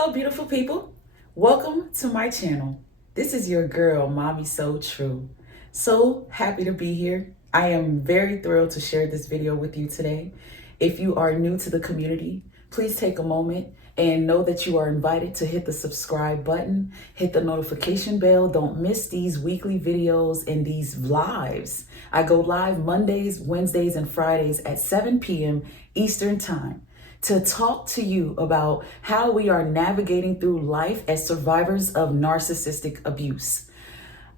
Hello, beautiful people. Welcome to my channel. This is your girl, Mommy So True. So happy to be here. I am very thrilled to share this video with you today. If you are new to the community, please take a moment and know that you are invited to hit the subscribe button, hit the notification bell. Don't miss these weekly videos and these lives. I go live Mondays, Wednesdays, and Fridays at 7 p.m. Eastern Time to talk to you about how we are navigating through life as survivors of narcissistic abuse.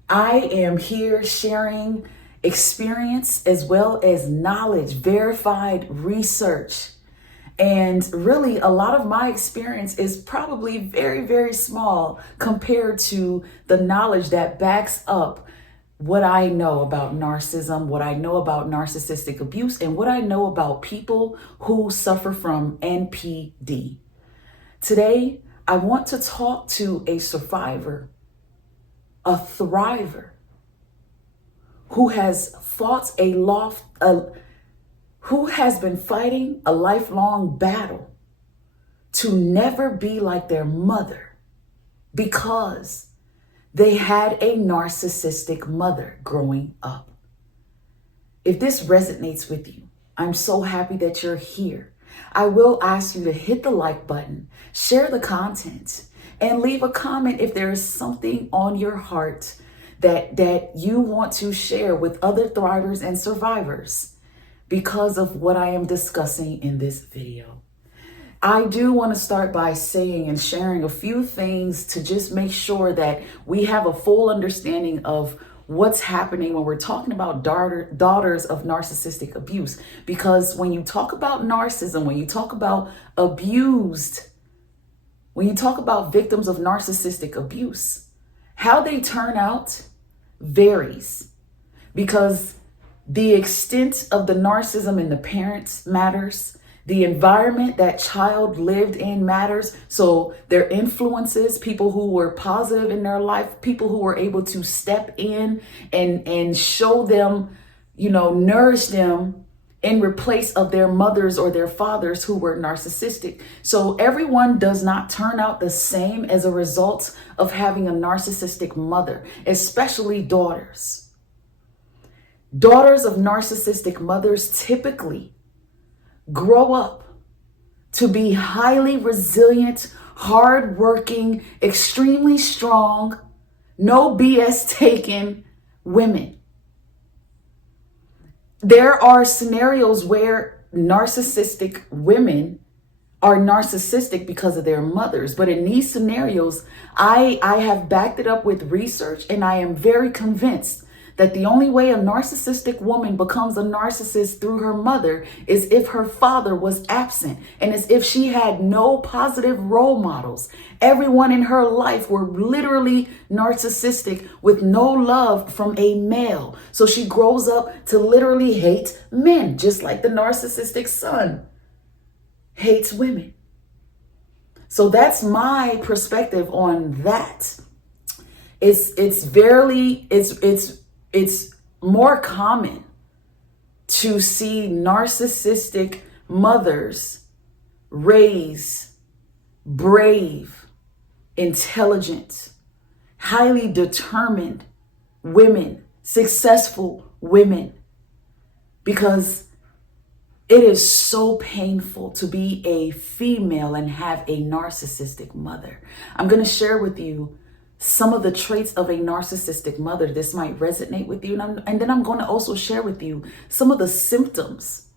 I am here sharing experience as well as knowledge, verified research. And really, a lot of my experience is probably very, very small compared to the knowledge that backs up what I know about narcissism, what I know about narcissistic abuse, and what I know about people who suffer from NPD. Today, I want to talk to a survivor, a thriver, who has fought who has been fighting a lifelong battle to never be like their mother because they had a narcissistic mother growing up. If this resonates with you, I'm so happy that you're here. I will ask you to hit the like button, share the content, and leave a comment if there is something on your heart that you want to share with other thrivers and survivors because of what I am discussing in this video. I do want to start by saying and sharing a few things to just make sure that we have a full understanding of what's happening when we're talking about daughters of narcissistic abuse. Because when you talk about narcissism, when you talk about abused, when you talk about victims of narcissistic abuse, how they turn out varies, because the extent of the narcissism in the parents matters. The environment that child lived in matters. So their influences, people who were positive in their life, people who were able to step in and show them, nourish them in replace of their mothers or their fathers who were narcissistic. So everyone does not turn out the same as a result of having a narcissistic mother, especially daughters. Daughters of narcissistic mothers typically grow up to be highly resilient, hardworking, extremely strong, no BS taken women. There are scenarios where narcissistic women are narcissistic because of their mothers. But in these scenarios, I have backed it up with research, and I am very convinced that the only way a narcissistic woman becomes a narcissist through her mother is if her father was absent, and as if she had no positive role models. Everyone in her life were literally narcissistic with no love from a male. So she grows up to literally hate men, just like the narcissistic son hates women. So that's my perspective on that. It's more common to see narcissistic mothers raise brave, intelligent, highly determined women, successful women, because it is so painful to be a female and have a narcissistic mother. I'm going to share with you some of the traits of a narcissistic mother. This might resonate with you. And then I'm going to also share with you some of the symptoms,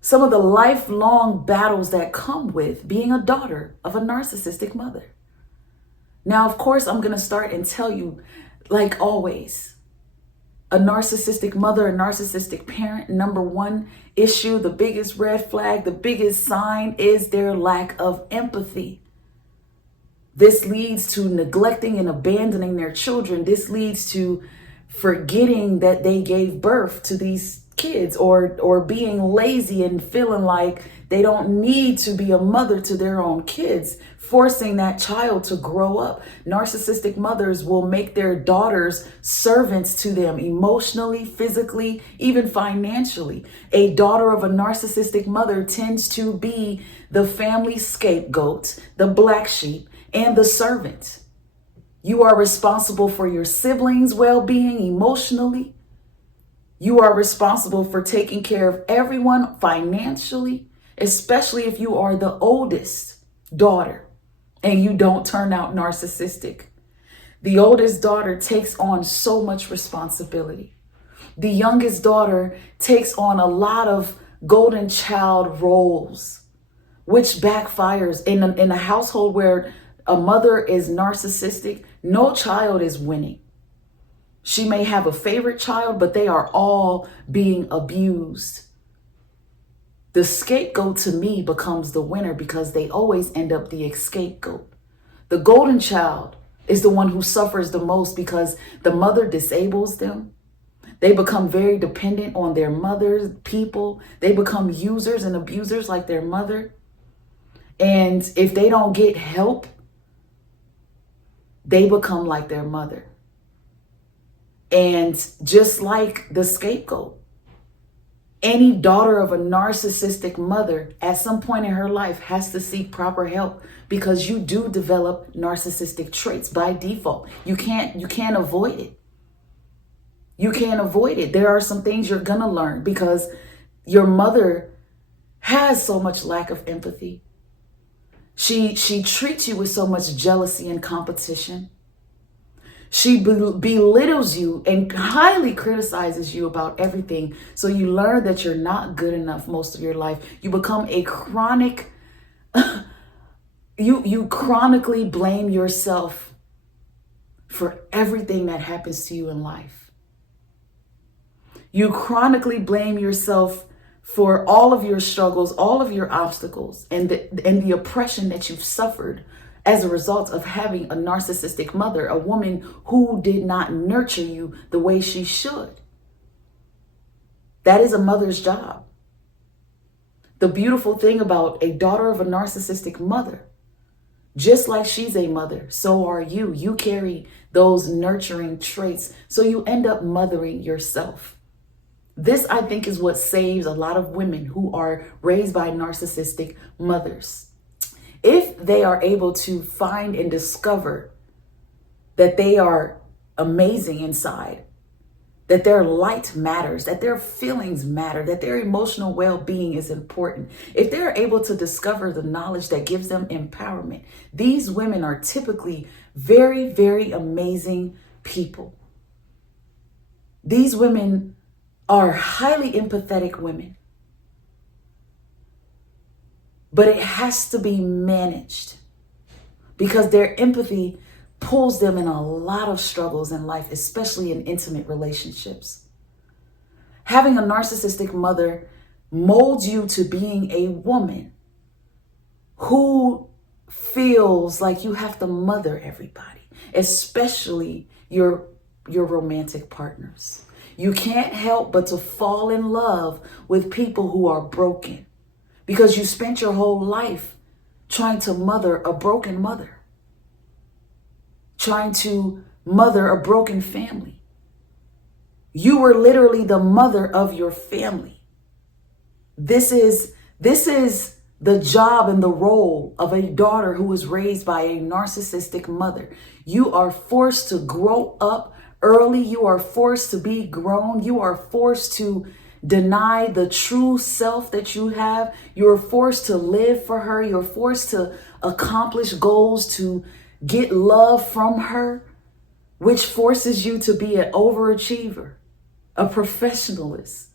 some of the lifelong battles that come with being a daughter of a narcissistic mother. Now, of course, I'm going to start and tell you, like always, a narcissistic mother, a narcissistic parent, number one issue, the biggest red flag, the biggest sign is their lack of empathy. This leads to neglecting and abandoning their children. This leads to forgetting that they gave birth to these kids, or being lazy and feeling like They don't need to be a mother to their own kids, forcing that child to grow up. Narcissistic mothers will make their daughters servants to them emotionally, physically, even financially. A daughter of a narcissistic mother tends to be the family scapegoat, the black sheep, and the servant. You are responsible for your siblings' well-being emotionally. You are responsible for taking care of everyone financially, especially if you are the oldest daughter and you don't turn out narcissistic. The oldest daughter takes on so much responsibility. The youngest daughter takes on a lot of golden child roles, which backfires in a household where a mother is narcissistic. No child is winning. She may have a favorite child, but they are all being abused. The scapegoat to me becomes the winner because they always end up the scapegoat. The golden child is the one who suffers the most because the mother disables them. They become very dependent on their mother's people. They become users and abusers like their mother. And if they don't get help, they become like their mother. And just like the scapegoat, any daughter of a narcissistic mother at some point in her life has to seek proper help because you do develop narcissistic traits by default. You can't avoid it. You can't avoid it. There are some things you're gonna learn because your mother has so much lack of empathy. She treats you with so much jealousy and competition. She belittles you and highly criticizes you about everything. So you learn that you're not good enough most of your life. You become a chronic, you chronically blame yourself for everything that happens to you in life. You chronically blame yourself for all of your struggles, all of your obstacles, and the oppression that you've suffered as a result of having a narcissistic mother, a woman who did not nurture you the way she should. That is a mother's job. The beautiful thing about a daughter of a narcissistic mother, just like she's a mother, so are you. You carry those nurturing traits, so you end up mothering yourself. This, I think, is what saves a lot of women who are raised by narcissistic mothers. If they are able to find and discover that they are amazing inside, that their light matters, that their feelings matter, that their emotional well-being is important, if they're able to discover the knowledge that gives them empowerment, these women are typically very, very amazing people. These women are highly empathetic women. But it has to be managed because their empathy pulls them in a lot of struggles in life, especially in intimate relationships. Having a narcissistic mother molds you to being a woman who feels like you have to mother everybody, especially your romantic partners. You can't help but to fall in love with people who are broken, because you spent your whole life trying to mother a broken mother, trying to mother a broken family. You were literally the mother of your family. This is the job and the role of a daughter who was raised by a narcissistic mother. You are forced to grow up early. You are forced to be grown. You are forced to deny the true self that you have. You're forced to live for her. You're forced to accomplish goals, to get love from her, which forces you to be an overachiever, a professionalist.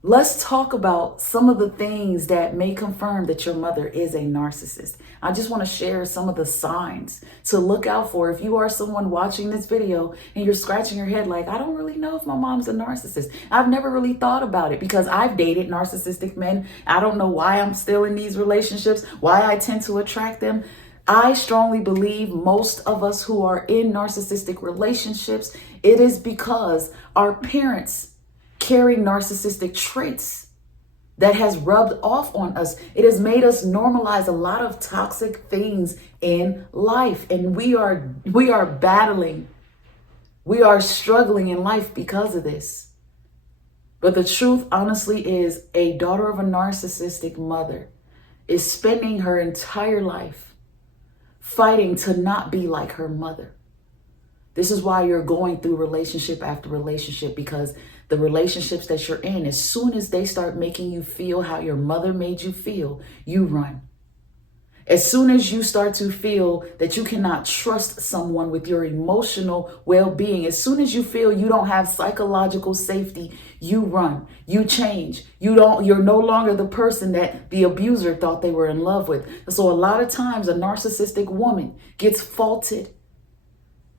Let's talk about some of the things that may confirm that your mother is a narcissist. I just want to share some of the signs to look out for. If you are someone watching this video and you're scratching your head like, I don't really know if my mom's a narcissist. I've never really thought about it because I've dated narcissistic men. I don't know why I'm still in these relationships, why I tend to attract them. I strongly believe most of us who are in narcissistic relationships, it is because our parents carry narcissistic traits. that has rubbed off on us. It has made us normalize a lot of toxic things in life. And we are battling. We are struggling in life because of this. But the truth, honestly, is a daughter of a narcissistic mother is spending her entire life fighting to not be like her mother. This is why you're going through relationship after relationship, because the relationships that you're in, as soon as they start making you feel how your mother made you feel, you run. As soon as you start to feel that you cannot trust someone with your emotional well-being, as soon as you feel you don't have psychological safety, you run, you change. You're no longer the person that the abuser thought they were in love with. So a lot of times a narcissistic woman gets faulted,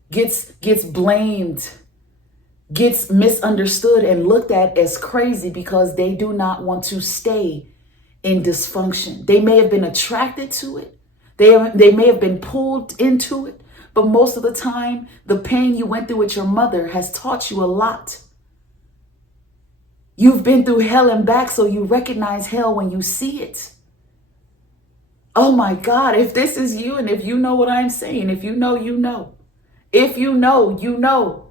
gets blamed, gets misunderstood and looked at as crazy because they do not want to stay in dysfunction. They may have been attracted to it. They may have been pulled into it. But most of the time, the pain you went through with your mother has taught you a lot. You've been through hell and back, so you recognize hell when you see it. Oh my God, if this is you and if you know what I'm saying, if you know, you know. If you know, you know.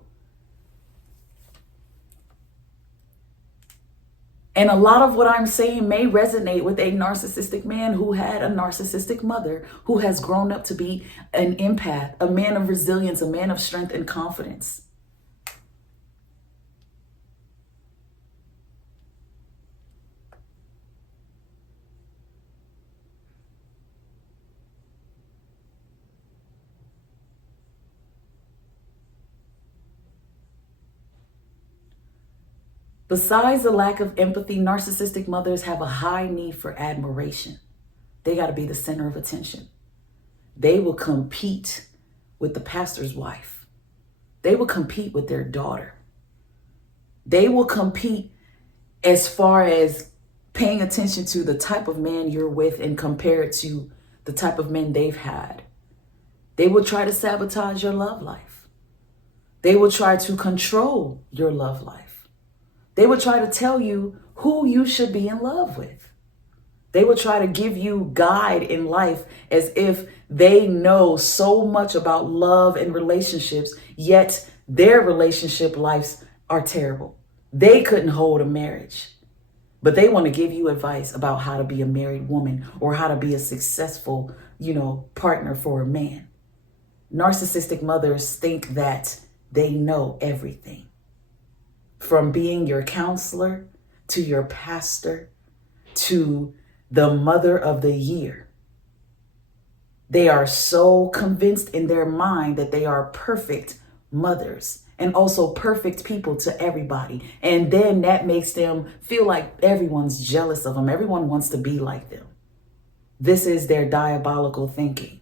And a lot of what I'm saying may resonate with a narcissistic man who had a narcissistic mother, who has grown up to be an empath, a man of resilience, a man of strength and confidence. Besides the lack of empathy, narcissistic mothers have a high need for admiration. They got to be the center of attention. They will compete with the pastor's wife. They will compete with their daughter. They will compete as far as paying attention to the type of man you're with and compare it to the type of men they've had. They will try to sabotage your love life. They will try to control your love life. They will try to tell you who you should be in love with. They will try to give you guide in life as if they know so much about love and relationships, yet their relationship lives are terrible. They couldn't hold a marriage, but they want to give you advice about how to be a married woman or how to be a successful, partner for a man. Narcissistic mothers think that they know everything. From being your counselor to your pastor to the mother of the year. They are so convinced in their mind that they are perfect mothers and also perfect people to everybody. And then that makes them feel like everyone's jealous of them. Everyone wants to be like them. This is their diabolical thinking.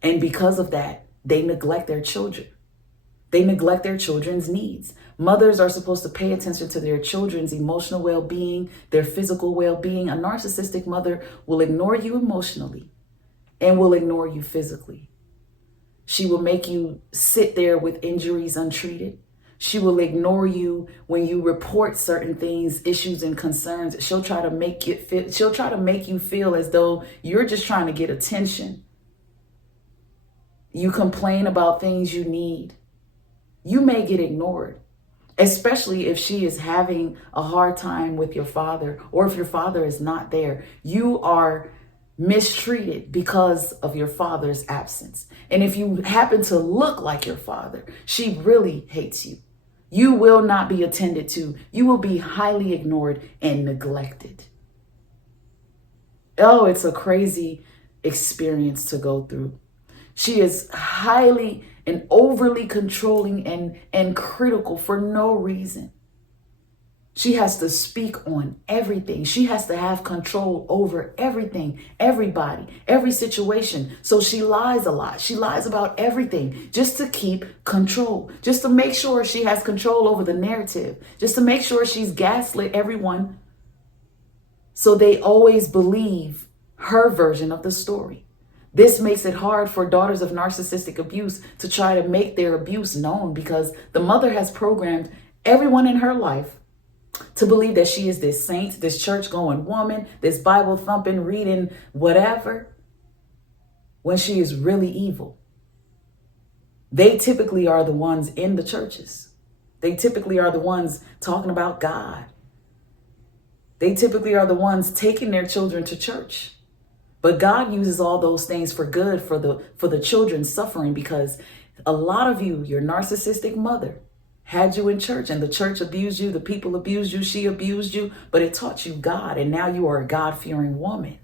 And because of that, they neglect their children. They neglect their children's needs. Mothers are supposed to pay attention to their children's emotional well-being, their physical well-being. A narcissistic mother will ignore you emotionally and will ignore you physically. She will make you sit there with injuries untreated. She will ignore you when you report certain things, issues and concerns. She'll try to make you feel as though you're just trying to get attention. You complain about things you need. You may get ignored, especially if she is having a hard time with your father or if your father is not there. You are mistreated because of your father's absence. And if you happen to look like your father, she really hates you. You will not be attended to. You will be highly ignored and neglected. Oh, it's a crazy experience to go through. She is highly and overly controlling and critical for no reason. She has to speak on everything. She has to have control over everything, everybody, every situation. So she lies a lot. She lies about everything just to keep control, just to make sure she has control over the narrative, just to make sure she's gaslit everyone so they always believe her version of the story. This makes it hard for daughters of narcissistic abuse to try to make their abuse known because the mother has programmed everyone in her life to believe that she is this saint, this church going woman, this Bible thumping, reading, whatever, when she is really evil. They typically are the ones in the churches. They typically are the ones talking about God. They typically are the ones taking their children to church. But God uses all those things for good for the children suffering, because a lot of you, your narcissistic mother had you in church and the church abused you, the people abused you, she abused you, but it taught you God, and now you are a God-fearing woman.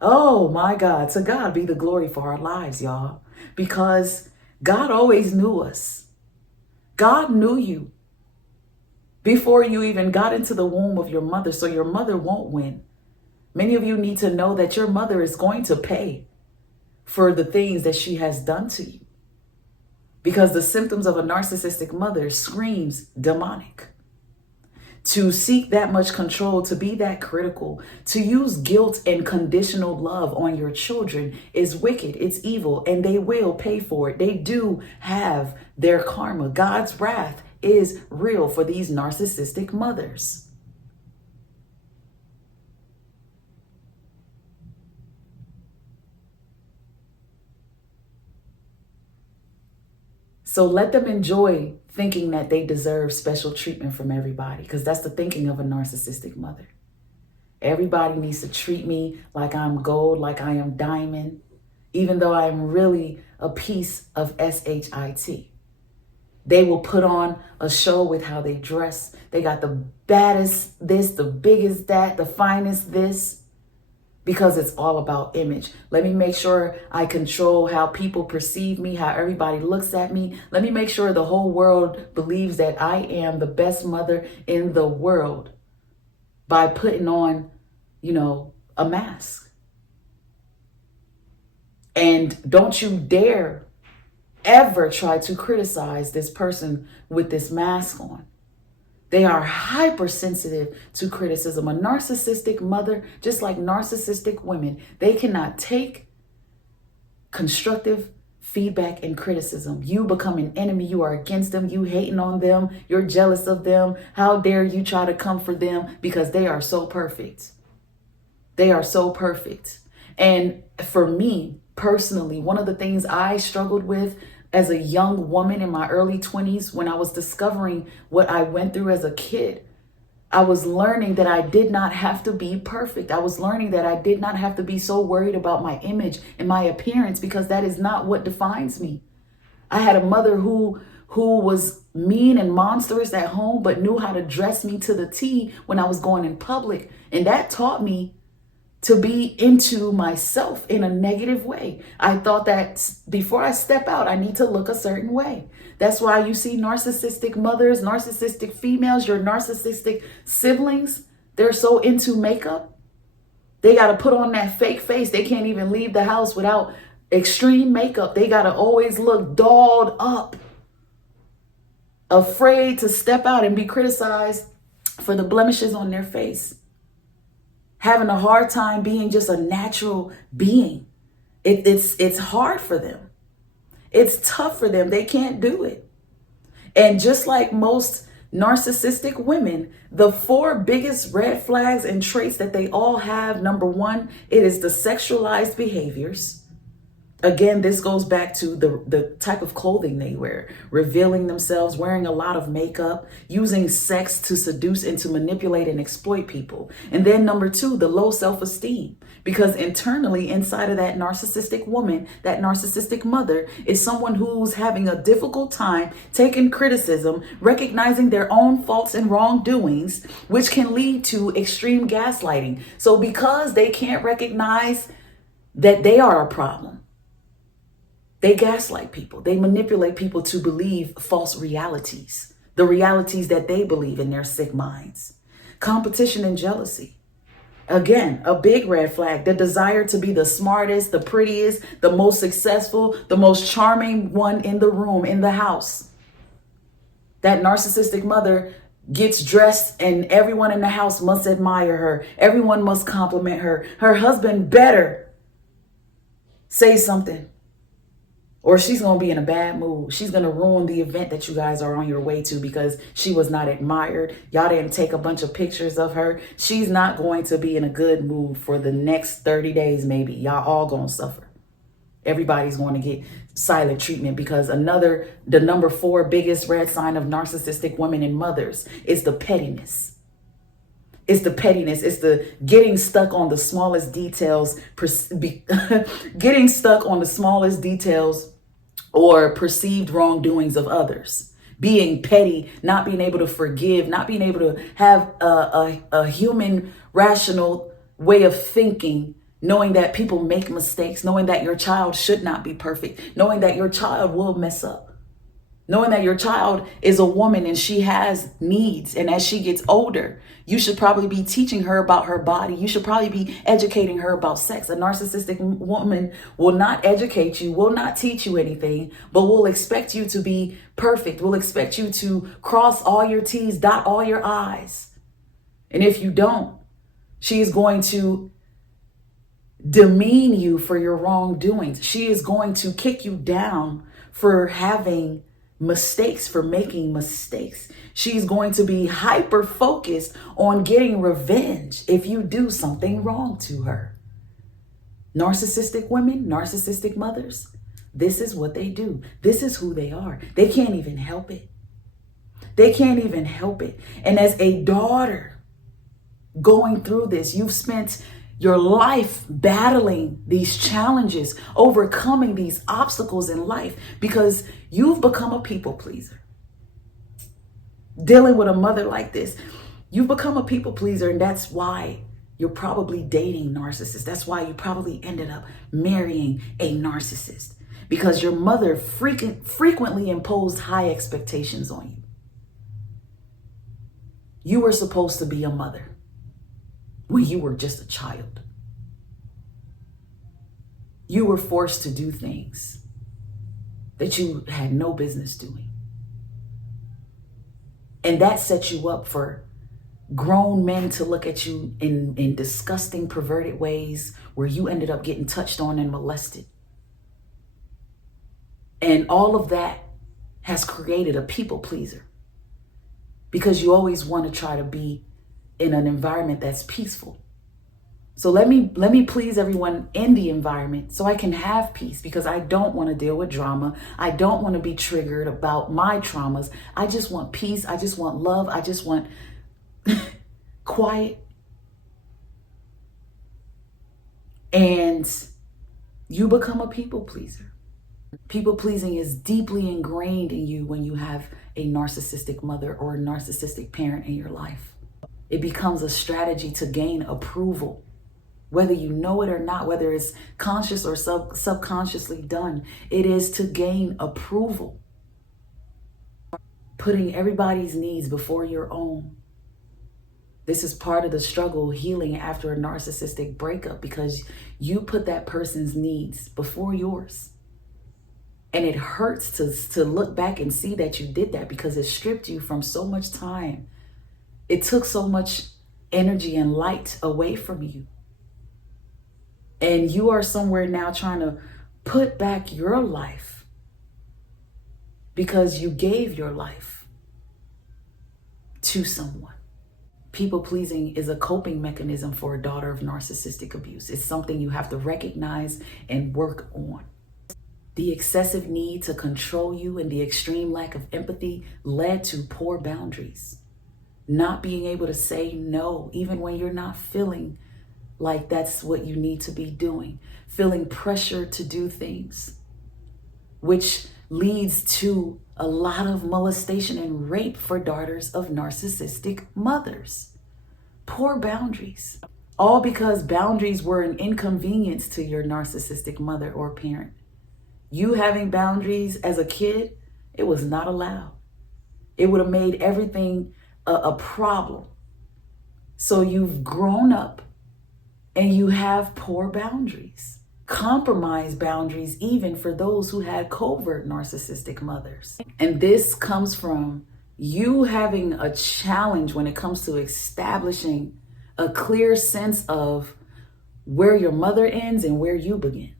Oh my God, to God be the glory for our lives, y'all, because God always knew us. God knew you before you even got into the womb of your mother, so your mother won't win. Many of you need to know that your mother is going to pay for the things that she has done to you, because the symptoms of a narcissistic mother screams demonic. To seek that much control, to be that critical, to use guilt and conditional love on your children is wicked, it's evil, and they will pay for it. They do have their karma. God's wrath is real for these narcissistic mothers. So let them enjoy thinking that they deserve special treatment from everybody, because that's the thinking of a narcissistic mother. Everybody needs to treat me like I'm gold, like I am diamond, even though I'm really a piece of shit. They will put on a show with how they dress. They got the baddest this, the biggest that, the finest this, because it's all about image. Let me make sure I control how people perceive me, how everybody looks at me. Let me make sure the whole world believes that I am the best mother in the world by putting on, a mask. And don't you dare ever try to criticize this person with this mask on. They are hypersensitive to criticism. A narcissistic mother, just like narcissistic women, they cannot take constructive feedback and criticism. You become an enemy. You are against them. You hating on them. You're jealous of them. How dare you try to come for them, because they are so perfect. They are so perfect. And for me personally, one of the things I struggled with as a young woman in my early 20s, when I was discovering what I went through as a kid, I was learning that I did not have to be perfect. I was learning that I did not have to be so worried about my image and my appearance, because that is not what defines me. I had a mother who was mean and monstrous at home, but knew how to dress me to the T when I was going in public. And that taught me to be into myself in a negative way. I thought that before I step out, I need to look a certain way. That's why you see narcissistic mothers, narcissistic females, your narcissistic siblings, they're so into makeup. They got to put on that fake face. They can't even leave the house without extreme makeup. They got to always look dolled up, afraid to step out and be criticized for the blemishes on their face. Having a hard time being just a natural being. It's hard for them. It's tough for them. They can't do it. And just like most narcissistic women, the 4 biggest red flags and traits that they all have, number 1, it is the sexualized behaviors. Again, this goes back to the type of clothing they wear, revealing themselves, wearing a lot of makeup, using sex to seduce and to manipulate and exploit people. And then number 2, the low self-esteem, because internally inside of that narcissistic woman, that narcissistic mother is someone who's having a difficult time taking criticism, recognizing their own faults and wrongdoings, which can lead to extreme gaslighting. So because they can't recognize that they are a problem, they gaslight people. They manipulate people to believe false realities, the realities that they believe in their sick minds. Competition and jealousy. Again, a big red flag. The desire to be the smartest, the prettiest, the most successful, the most charming one in the room, in the house. That narcissistic mother gets dressed and everyone in the house must admire her. Everyone must compliment her. Her husband better say something Or she's going to be in a bad mood. She's going to ruin the event that you guys are on your way to because she was not admired. Y'all didn't take a bunch of pictures of her. She's not going to be in a good mood for the next 30 days, maybe. Y'all all going to suffer. Everybody's going to get silent treatment because the number 4 biggest red sign of narcissistic women and mothers is the pettiness. It's the pettiness. It's the getting stuck on the smallest details, getting stuck on the smallest details or perceived wrongdoings of others. Being petty, not being able to forgive, not being able to have a human, rational way of thinking, knowing that people make mistakes, knowing that your child should not be perfect, knowing that your child will mess up. Knowing that your child is a woman and she has needs. And as she gets older, you should probably be teaching her about her body. You should probably be educating her about sex. A narcissistic woman will not educate you, will not teach you anything, but will expect you to be perfect. Will expect you to cross all your T's, dot all your I's. And if you don't, she is going to demean you for your wrongdoings. She is going to kick you down for having mistakes, for making mistakes. She's going to be hyper focused on getting revenge if you do something wrong to her. Narcissistic women, narcissistic mothers, this is what they do. This is who they are. They can't even help it. They can't even help it. And as a daughter going through this, you've spent your life battling these challenges, overcoming these obstacles in life because you've become a people pleaser. Dealing with a mother like this, you've become a people pleaser, and that's why you're probably dating narcissists. That's why you probably ended up marrying a narcissist because your mother frequently imposed high expectations on you. You were supposed to be a mother when you were just a child. You were forced to do things that you had no business doing. And that set you up for grown men to look at you in disgusting, perverted ways where you ended up getting touched on and molested. And all of that has created a people pleaser because you always want to try to be in an environment that's peaceful. So let me please everyone in the environment so I can have peace because I don't want to deal with drama. I don't want to be triggered about my traumas. I just want peace. I just want love. I just want quiet. And you become a people pleaser. People pleasing is deeply ingrained in you when you have a narcissistic mother or a narcissistic parent in your life. It becomes a strategy to gain approval, whether you know it or not, whether it's conscious or subconsciously done. It is to gain approval, putting everybody's needs before your own. This is part of the struggle healing after a narcissistic breakup because you put that person's needs before yours. And it hurts to look back and see that you did that because it stripped you from so much time. It took so much energy and light away from you. And you are somewhere now trying to put back your life because you gave your life to someone. People pleasing is a coping mechanism for a daughter of narcissistic abuse. It's something you have to recognize and work on. The excessive need to control you and the extreme lack of empathy led to poor boundaries. Not being able to say no, even when you're not feeling like that's what you need to be doing. Feeling pressure to do things, which leads to a lot of molestation and rape for daughters of narcissistic mothers. Poor boundaries. All because boundaries were an inconvenience to your narcissistic mother or parent. You having boundaries as a kid, it was not allowed. It would have made everything a problem. So you've grown up and you have poor boundaries. Compromise boundaries even for those who had covert narcissistic mothers. And this comes from you having a challenge when it comes to establishing a clear sense of where your mother ends and where you begin.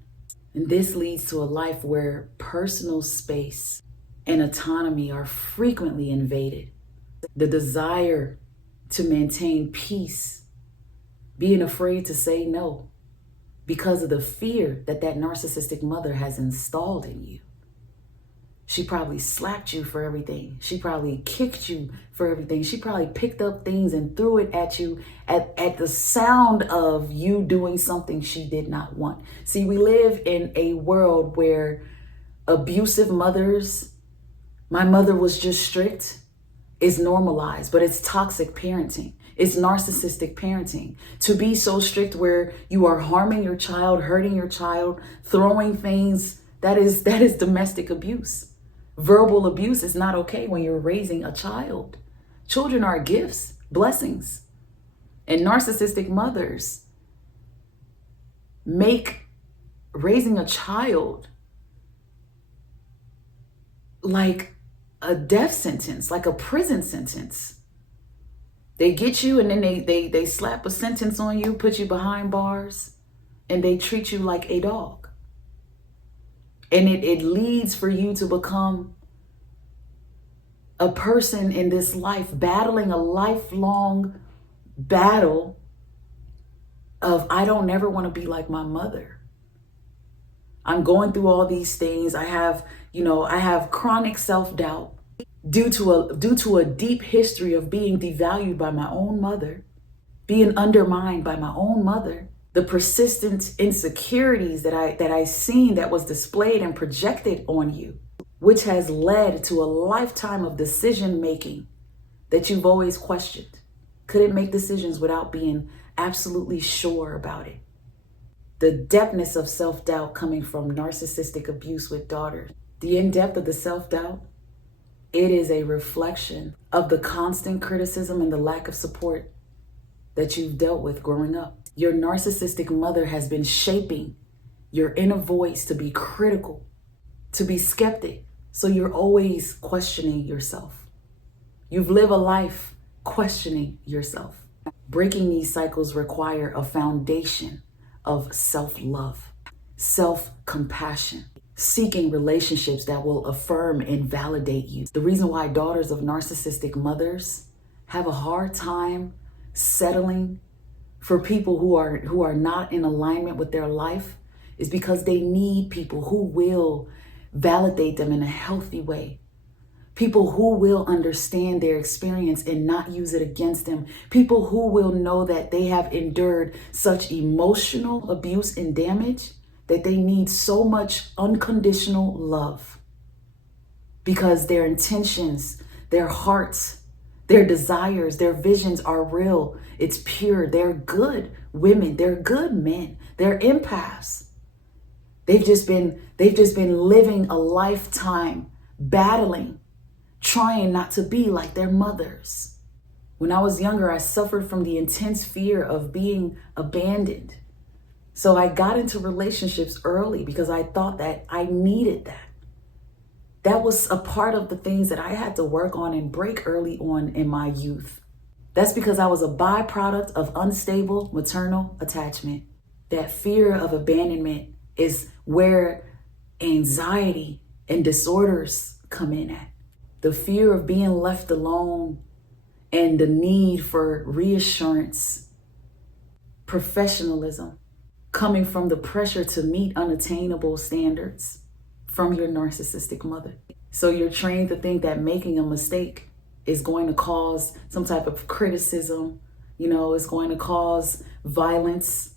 And this leads to a life where personal space and autonomy are frequently invaded. The desire to maintain peace, being afraid to say no because of the fear that that narcissistic mother has installed in you. She probably slapped you for everything. She probably kicked you for everything. She probably picked up things and threw it at you at the sound of you doing something she did not want. See, we live in a world where abusive mothers, my mother was just strict, is normalized, but it's toxic parenting. It's narcissistic parenting. To be so strict where you are harming your child, hurting your child, throwing things, that is domestic abuse. Verbal abuse is not okay when you're raising a child. Children are gifts, blessings. And narcissistic mothers make raising a child like a death sentence, like a prison sentence. They get you and then they slap a sentence on you, put you behind bars, and they treat you like a dog. And it leads for you to become a person in this life battling a lifelong battle of, I don't never want to be like my mother. I'm going through all these things. I have chronic self-doubt due to a deep history of being devalued by my own mother, being undermined by my own mother. The persistent insecurities that I seen that was displayed and projected on you, which has led to a lifetime of decision making that you've always questioned. Couldn't make decisions without being absolutely sure about it. The depthness of self-doubt coming from narcissistic abuse with daughters. The in-depth of the self-doubt, it is a reflection of the constant criticism and the lack of support that you've dealt with growing up. Your narcissistic mother has been shaping your inner voice to be critical, to be skeptic. So you're always questioning yourself. You've lived a life questioning yourself. Breaking these cycles require a foundation of self-love, self-compassion, seeking relationships that will affirm and validate you. The reason why daughters of narcissistic mothers have a hard time settling for people who are not in alignment with their life is because they need people who will validate them in a healthy way. People who will understand their experience and not use it against them. People who will know that they have endured such emotional abuse and damage that they need so much unconditional love because their intentions, their hearts, their desires, their visions are real. It's pure. They're good women. They're good men. They're empaths. They've just been living a lifetime battling, trying not to be like their mothers. When I was younger, I suffered from the intense fear of being abandoned. So I got into relationships early because I thought that I needed that. That was a part of the things that I had to work on and break early on in my youth. That's because I was a byproduct of unstable maternal attachment. That fear of abandonment is where anxiety and disorders come in at. The fear of being left alone and the need for reassurance, professionalism, coming from the pressure to meet unattainable standards from your narcissistic mother. So you're trained to think that making a mistake is going to cause some type of criticism, it's going to cause violence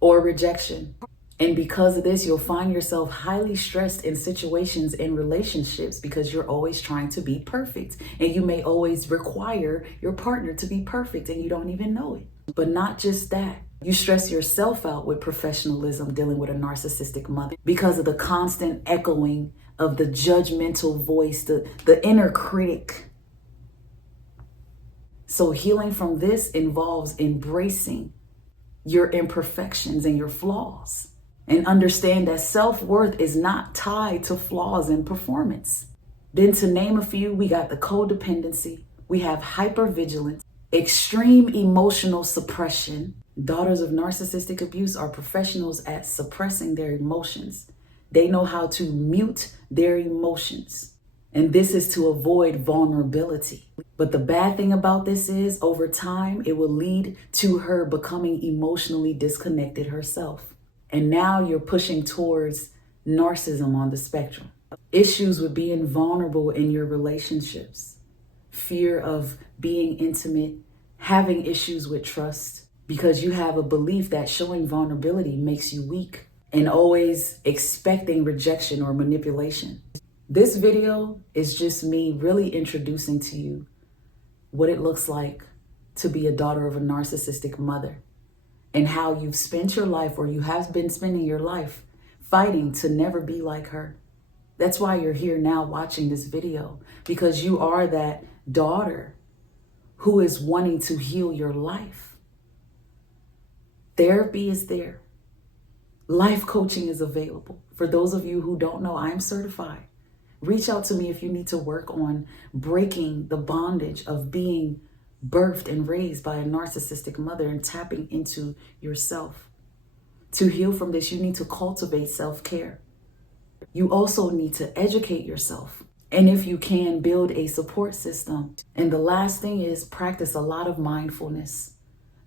or rejection. And because of this, you'll find yourself highly stressed in situations and relationships because you're always trying to be perfect. And you may always require your partner to be perfect and you don't even know it. But not just that. You stress yourself out with professionalism dealing with a narcissistic mother because of the constant echoing of the judgmental voice, the inner critic. So healing from this involves embracing your imperfections and your flaws. And understand that self-worth is not tied to flaws in performance. Then to name a few, we got the codependency, we have hypervigilance, extreme emotional suppression. Daughters of narcissistic abuse are professionals at suppressing their emotions They know how to mute their emotions. And this is to avoid vulnerability. But the bad thing about this is, over time, it will lead to her becoming emotionally disconnected herself. And now you're pushing towards narcissism on the spectrum. Issues with being vulnerable in your relationships, fear of being intimate, having issues with trust, because you have a belief that showing vulnerability makes you weak, and always expecting rejection or manipulation. This video is just me really introducing to you what it looks like to be a daughter of a narcissistic mother, and how you've spent your life, or you have been spending your life, fighting to never be like her. That's why you're here now watching this video, because you are that daughter who is wanting to heal your life. Therapy is there. Life coaching is available. For those of you who don't know, I'm certified. Reach out to me if you need to work on breaking the bondage of being birthed and raised by a narcissistic mother and tapping into yourself. To heal from this, you need to cultivate self-care. You also need to educate yourself. And if you can, build a support system. And the last thing is practice a lot of mindfulness.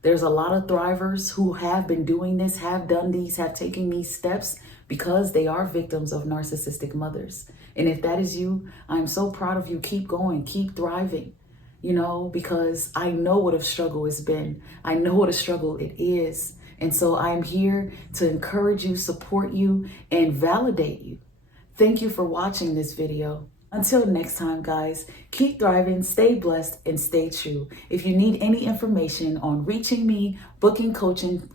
There's a lot of thrivers who have been doing this, have done these, have taken these steps because they are victims of narcissistic mothers. And if that is you, I'm so proud of you. Keep going, keep thriving, because I know what a struggle has been. I know what a struggle it is. And so I'm here to encourage you, support you, and validate you. Thank you for watching this video. Until next time, guys, keep thriving, stay blessed, and stay true. If you need any information on reaching me, booking coaching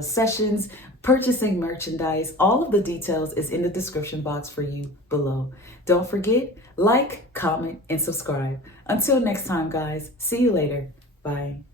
sessions, purchasing merchandise, all of the details is in the description box for you below. Don't forget, like, comment, and subscribe. Until next time, guys, see you later. Bye.